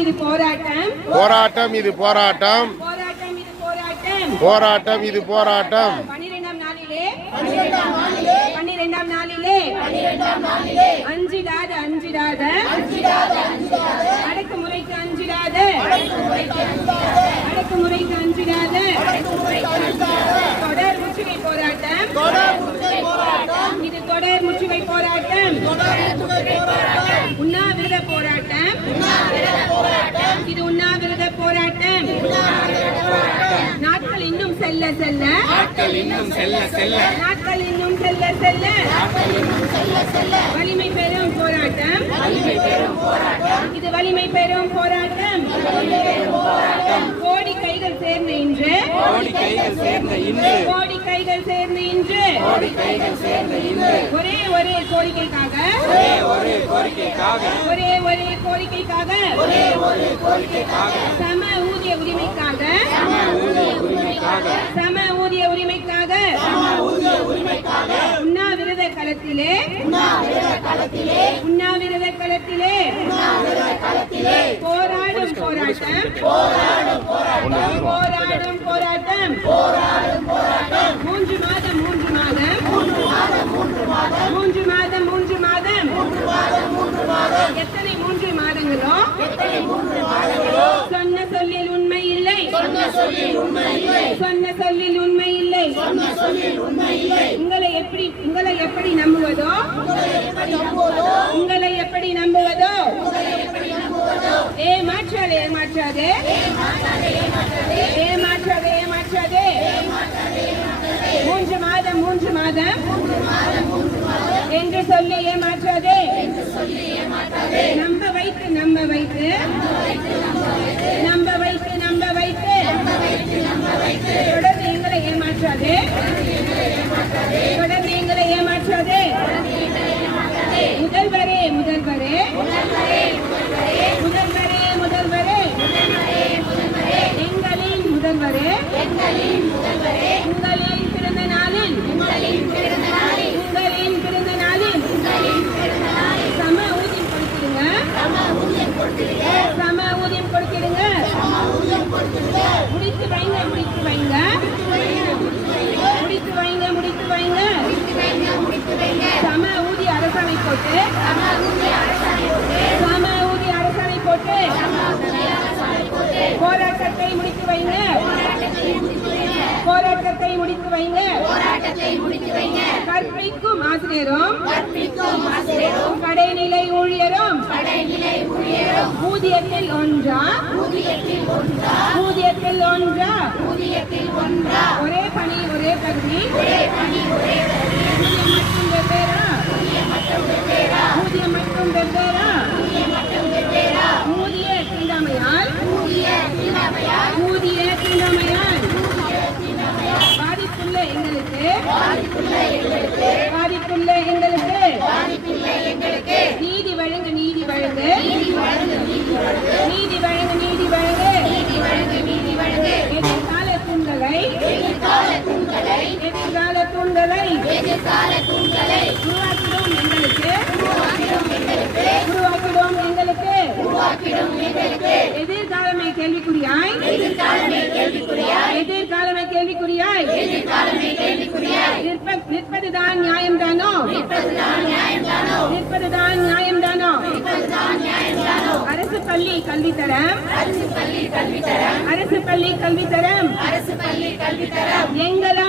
இது போராட்டம். போராட்டம் இது போராட்டம். போராட்டம் இது போராட்டம். போராட்டம் இது போராட்டம். பன்னிரெண்டாம் நாளிலே. பன்னிரெண்டாம் நாளிலே. அஞ்சிடாத அஞ்சிடாத. அடக்குமுறைக்கு அஞ்சிடாத. அடக்குமுறைக்கு அஞ்சிடாத. தொடர் முற்றுகை போராட்டம். இது தொடர் முற்றுகை போராட்டம். உண்ணாவிரத போராட்டம் இது உண்ணாவிரத போராட்டம் நாட்கள் இன்னும் செல்ல செல்ல. நாட்கள் இன்னும் செல்ல செல்ல. நாட்கள் இன்னும் செல்ல செல்ல. வலிமை பெறும் போராட்டம். இது வலிமை பெறும் போராட்டம். கோடி கைகள் சேர்ந்து இன்று. கோடி கைகள் சேர்ந்த இன்று. கோடி கைகள் சேர்ந்து இன்று. கோடி கைகள் சேர்ந்த இன்று. ஒரே ஒரே கோரிக்கைக்காக. ஒரே ஒரு கோரிக்கைக்காக. ஒரே ஒரே கோரிக்கைக்காக. சம ஊதிய உரிமைக்காக ஊதிய உரிமைக்காக. சம ஊதிய உரிமைக்காக. உண்ணாவிரத களத்திலே. உண்ணாவிரத களத்திலே. போராடும் போராட்டம். போராடும் போராட்டம். மூன்று மாதம் மூன்று மாதம். மூன்று மாதம் மூன்று மாதம். எத்தனை மூன்று மாதங்களோ? சொன்ன சொல்லில் உண்மை இல்லை சொன்ன சொல்லில் உண்மை இல்லை. உங்களை எப்படி உங்களை எப்படி நம்புவதோ உங்களை எப்படி நம்புவதோ ஏமாற்றாதே ஏமாற்றாதே ஏமாற்றாதே ஏமாற்றாதே மூன்று மாதம் மூன்று மாதம். என்று சொல்லி ஏமாற்றாதே நம்ப வைத்து நம்ப வைத்து நம்ப வைத்து நம்ப வைத்து. தொடர்ந்து எங்களை ஏமாற்றாதே. தொடர்ந்து எங்களை ஏமாற்றாதே. முதல்வரே முதல்வரே முதல்வரே முதல்வரே எங்களின் முதல்வரே உங்களின் பிறந்த நாளில். உங்களின் பிறந்த நாளில். சம ஊதியம் கொடுத்திடுங்க. சம ஊதியம் கொடுத்திடுங்க. முடித்து வைங்க முடித்து வைங்க. முடித்து வைங்க முடித்து வைங்க. சம ஊதிய அரசாணை போட்டு. சம ஊதிய அரசாணை போட்டு. போராட்டத்தை முடித்து வைங்க. போராட்டத்தை முடித்து வைங்க. கற்பிக்கும் ஆசிரியரும். கடைநிலை ஊழியரும். பூதியத்தில் ஒன்றா? பூதியத்தில் ஒன்றா ஊதியத்தில் ஒன்றா? பூதியத்தில் ஒன்றா ஒரே பணி ஒரே கருவி ஒரே பணி ஒரே கருவி பூதியம் மட்டும் வெவ்வேறா? பூதியம் மட்டும் வெவ்வேறா பூதியம் மட்டும் வெவ்வேறா தீண்டாமையால் ஊதிய தீண்டாமையால் பாதிப்புள்ள எங்களுக்கு பாதிப்புள்ள எங்களுக்கு நீதி வழங்க நீதி வழங்க நீதி வழங்க நீதி வழங்க எதிர்கால தூண்களை எதிர்கால தூண்களை உருவாக்கிடும் எங்களுக்கு. உருவாக்கிடும் எங்களுக்கு. எதிர்காலமை கேள்விக்குறியாய். எதிர்காலமை கேள்விக்குறியாய். நிற்ப- நிற்பதுதான் நியாயம்தானோ நிற்பதுதான் நியாயம்தானோ அரசு பள்ளி கல்வித்தரம் அரசு பள்ளி கல்வித்தரம் எங்களால்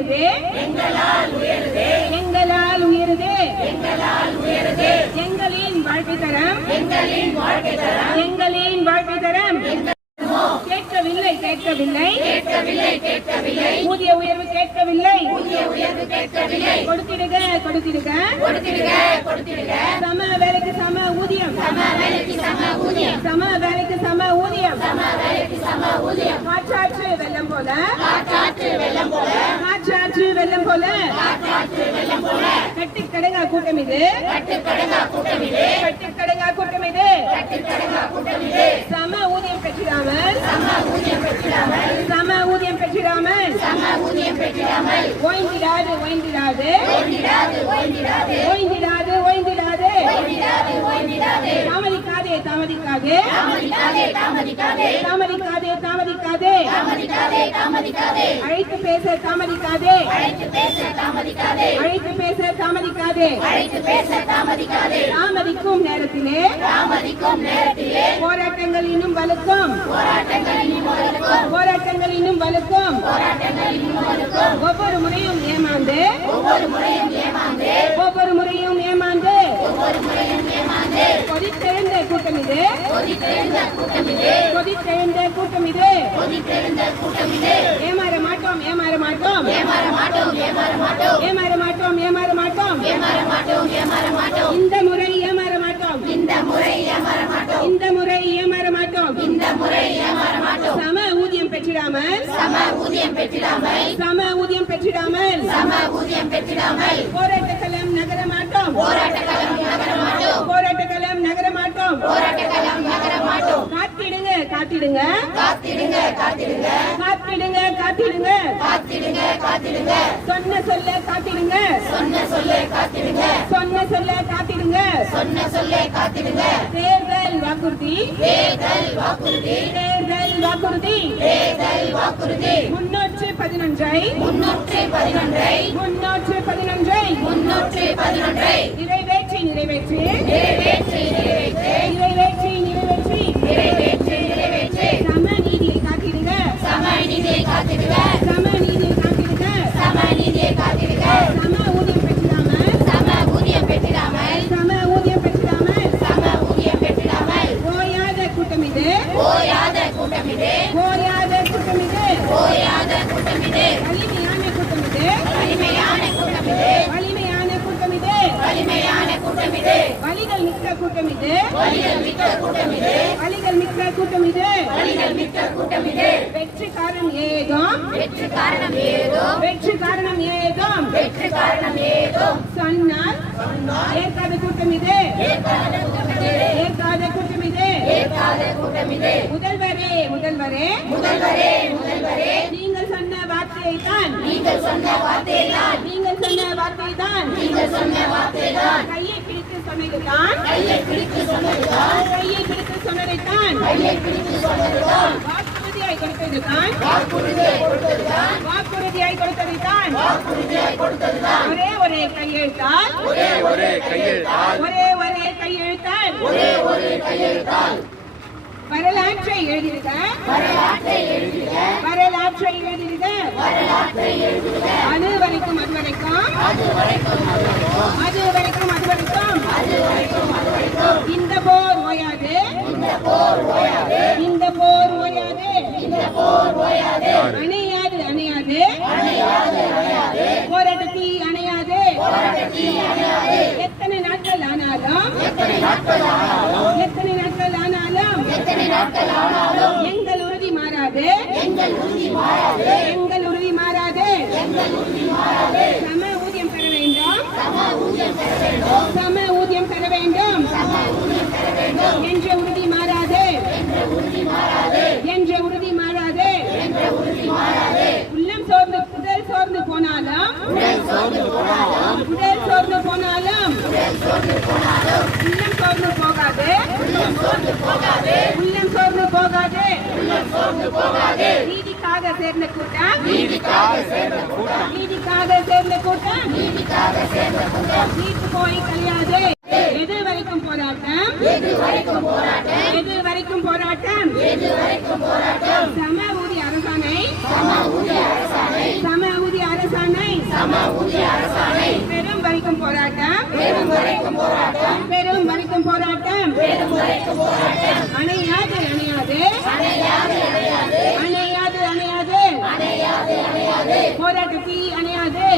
உயருதே? எங்களால் உயருதே? எங்களின் வாழ்க்கை தரம்? எங்களின் வாழ்க்கை தரம்? கேட்கவில்லை கேட்கவில்லை. ஊதிய உயர்வு கேட்கவில்லை. கொடுத்திடுக கொடுத்திடுக. சம வேலைக்கு சம ஊதியம். சம வேலைக்கு சம ஊதியம். காற்றாற்று வெள்ளம் போல. காற்றாற்று வெள்ளம் போல சாஜ்ரி வெள்ளம் போல. கட்டுக்கடங்கா கூட்டம் இது. கட்டுக்கடங்கா கூட்டம் இது. சம ஊதியம் பெற்றிடாமல் சம ஊதியம் பெற்றிடாமல் ஓய்ந்திடாது ஓய்ந்திடாது ஓய்ந்திடாது ஓய்ந்திடாது தாமதிக்காதே. தாமதிக்காதே தாமதிக்காதே. தாமதிக்காதே தாமதிக்காதே. அழைத்து பேச தாமதிக்காதே. அழைத்து பேச தாமதிக்காதே. தாமதிக்கும் நேரத்திலே போராட்டங்கள் இன்னும் வலுக்கும். போராட்டங்கள் இன்னும் வலுக்கும். ஒவ்வொரு முறையும் ஏமாந்து ஒவ்வொரு முறையும் ஏமாந்து கொதித்தெழுந்த கூட்டம் இது கொதித்தெழுந்த கூட்டம் இது ஏமாற மாட்டோம் ஏமாற மாட்டோம். ஏமாற மாட்டோம் ஏமாற மாட்டோம். இந்த முறை ஏமாற மாட்டோம். இந்த முறை ஏமாற மாட்டோம். சம ஊதியம் பெற்றிடாமல். சம ஊதியம் பெற்றிடாமல். போராட்ட களம் நகர மாட்டோம். போராட்ட நகர மாட்டோம். காத்திடுங்க காத்திடுங்க. காத்திடுங்க காத்திடுங்க. சொன்ன சொல்ல காத்திடுங்க. சொன்ன சொல்ல காத்திடுங்க. தேர்தல் வாக்குறுதி. தேர்தல் வாக்குறுதி. முன்னூற்று பதினொன்றை. முன்னூற்று பதினொன்றை. நிறைவேற்றி. நிறைவேற்றி நிறைவேற்றி. நிறைவேற்றி சம நீதியை காத்திடுங்க சம நீதியை காத்திடுங்க சம ஊதியம் பெற்றிடாமல் சம ஊதியம் பெற்றிடாமல் ஓயாத கூட்டம் இது ஓயாத கூட்டம் இது வலிமையான கூட்டம் இது வலிமையான கூட்டம் இது வலிகள் மிக்க கூட்டம் இது வலிகள் மிக்க கூட்டம் இது வெற்றி காரணம் ஏதும்? வெற்றி காரணம் ஏதும்? சொன்னால் ஏற்காத கூட்டம் இது ஏற்காத கூட்டம் இது முதல்வரே முதல்வரே. நீங்கள் சொன்ன வார்த்தையை தான் நீங்கள் சொன்ன வார்த்தையை தான் கையை பிடித்து சொன்னதுதான் கையை பிடித்து சொன்னதைத்தான். வாக்குறுதியாய் கொடுத்ததுதான். வாக்குறுதியாய் கொடுத்ததைத்தான் ஒரே ஒரே கையெழுத்தால். ஒரே ஒரே கையெழுத்தால். ஒரே ஒரே கையெழுத்தால். வரலாற்றை எழுதிடுக. வரலாற்றை எழுதிடுக. அது வரைக்கும் அது வரைக்கும் அது வரைக்கும் அது வரைக்கும் இந்த போர் ஓயாது இந்த போர் ஓயாது அணையாது அணையாது போராட்டத்தி அணையாது எத்தனை நாட்கள் ஆனாலும் எத்தனை நாட்கள் ஆனாலும் எங்கள் உறுதி மாறாது. எங்கள் உறுதி மாறாது. சம ஊதியம் பெற வேண்டும். சம ஊதியம் பெற வேண்டும் என்ற உறுதி மாறாது என்ற உறுதி மாறாது உள்ளம் சோர்ந்து உடல் சோர்ந்து போனாலும் உடல் சோர்ந்து போனாலும் உள்ளம் சோர்ந்து போகாது. உள்ளம் சோர்ந்து போகாது. நீதிக்காக சேர்ந்த கூட்டம். நீதிக்காக சேர்ந்த கூட்டம். நீதிக்காக சேர்ந்த கூட்டம் நீதிக்காக சேர்ந்த கூட்டம் நீதி போய் கழியாது. எது வரைக்கும் போராட்டம் எது வரைக்கும் போராட்டம் சம ஊதிய அரசாணை சம ஊதிய அரசாணை பெரும் வரைக்கும் போராட்டம். பெரும் வரைக்கும் போராட்டம். அணையாது அணையாது. அணையாது அணையாது. போராட்டத்தி அணையாது.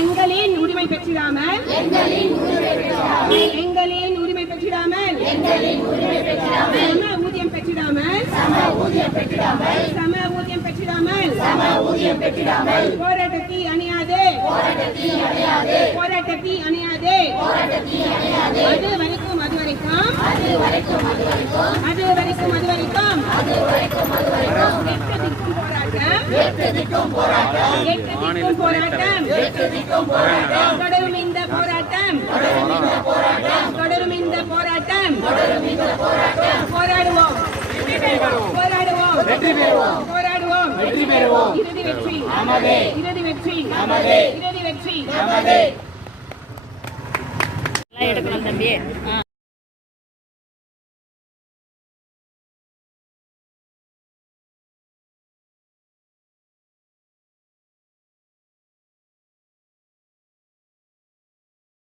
எங்களின் உரிமை பெற்றிடாமல் எங்களின் உரிமை பெற்றிடாமல் சம ஊதியம் பெற்றிடாமல் சம ஊதியம் பெற்றிடாமல். போராட்டத்தி அணியாதே. போராட்டத்தி அணியாதே. அது வரைக்கும் அது வரைக்கும். அது வரைக்கும் அது வரைக்கும். எட்டு திக்கும் போராட்டம். எட்டு திக்கும் போராட்டம். தொடரும் இந்த போராட்டம். போராட்டம். தொடரும் இந்த போராட்டம். போராடுவோம். போராடுவோம் போராடுவோம் இறுதி வெற்றி இறுதி வெற்றி இறுதி வெற்றி எடுக்கணும் தம்பி.